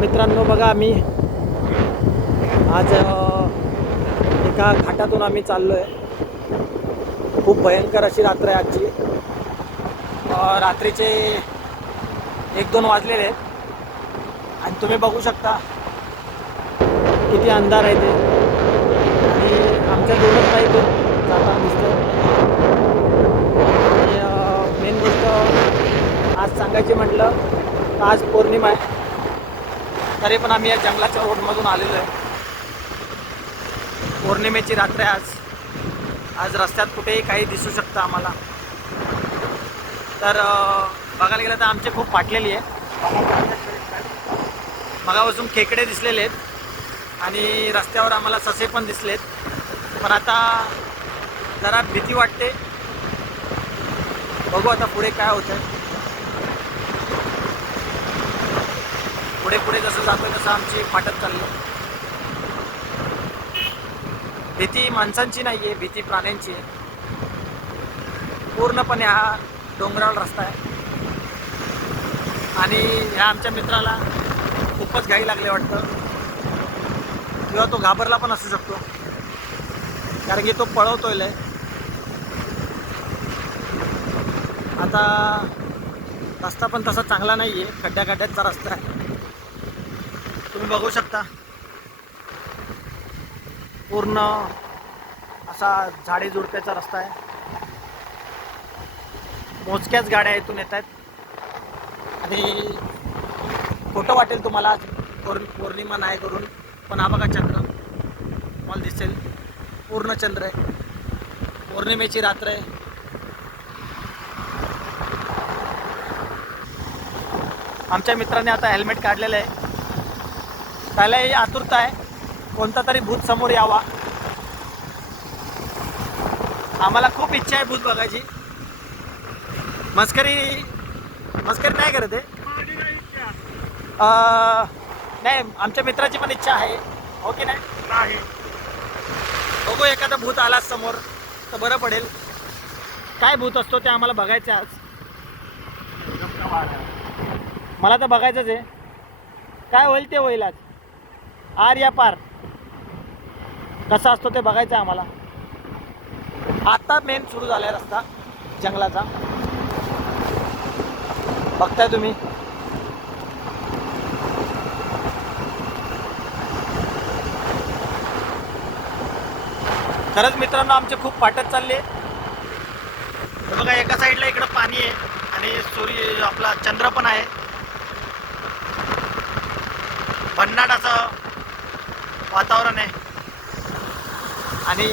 मित्रांनो बघा आम्ही आज एका घाटातून आम्ही चाललो आहे. खूप भयंकर अशी रात्र आहे आजची. रात्रीचे 1-2 वाजलेले आहेत आणि तुम्ही बघू शकता किती अंधार आहे ते. आणि आमच्या दोनच बाईक जाताना दिसतं. आणि मेन गोष्ट आज सांगायची म्हटलं तर आज पौर्णिमा आहे. तरी पण आम्ही या जंगलाच्या रोडमधून आलेलो आहे. पौर्णिमेची रात्र आहे आज. आज रस्त्यात कुठेही काही दिसू शकतं आम्हाला. तर बघायला गेलं तर आमचे खूप फाटलेली आहे. मगापासून खेकडे दिसलेले आहेत आणि रस्त्यावर आम्हाला ससे पण दिसलेत. पण आता जरा भीती वाटते. बघू आता पुढे काय होतं. पुढे पुढे जसं जातोय तसं आमची फाटत चालली. भीती माणसांची नाही आहे, भीती प्राण्यांची आहे. पूर्णपणे हा डोंगराळ रस्ता आहे आणि ह्या आमच्या मित्राला खूपच घाई लागले वाटतं, किंवा तो घाबरला पण असू शकतो, कारण की तो पळवतोय लय. आता रस्ता पण तसा चांगला नाही आहे, खड्ड्याचा रस्ता आहे. तुम्ही बघू शकता पूर्ण असा झाडी झुडप्याचा रस्ता आहे. मोजक्याच गाड्या इथून येत आहेत आणि खोटं वाटेल तुम्हाला पौर्णिमा नाही करून, पण हा बघा चंद्र मला दिसेल. पूर्ण चंद्र आहे. पौर्णिमेची रात्र आहे. आमच्या मित्राने आता हेल्मेट काढलेलं आहे. त्यालाही आतुरता आहे कोणता तरी भूत समोर यावा. आम्हाला खूप इच्छा आहे भूत बघायची. मस्करी नाही करत आहे. नाही, आमच्या मित्राची पण इच्छा आहे, हो की नाही. बघू एखादा भूत आला समोर तर बरं पडेल. काय भूत असतो ते आम्हाला बघायचं आज. मला तर बघायचंच आहे. काय होईल ते होईल. आज आर या पार कसा असतो ते बघायचं आहे आम्हाला. आता मेन सुरू झालाय रस्ता जंगलाचा, बघताय तुम्ही. खरंच मित्रांनो आमचे खूप फाटत चालले. बघा एका साईडला इकडं पाणी आहे आणि सूर्य आपला चंद्र पण आहे. भन्नाट असं वातावरण आहे आणि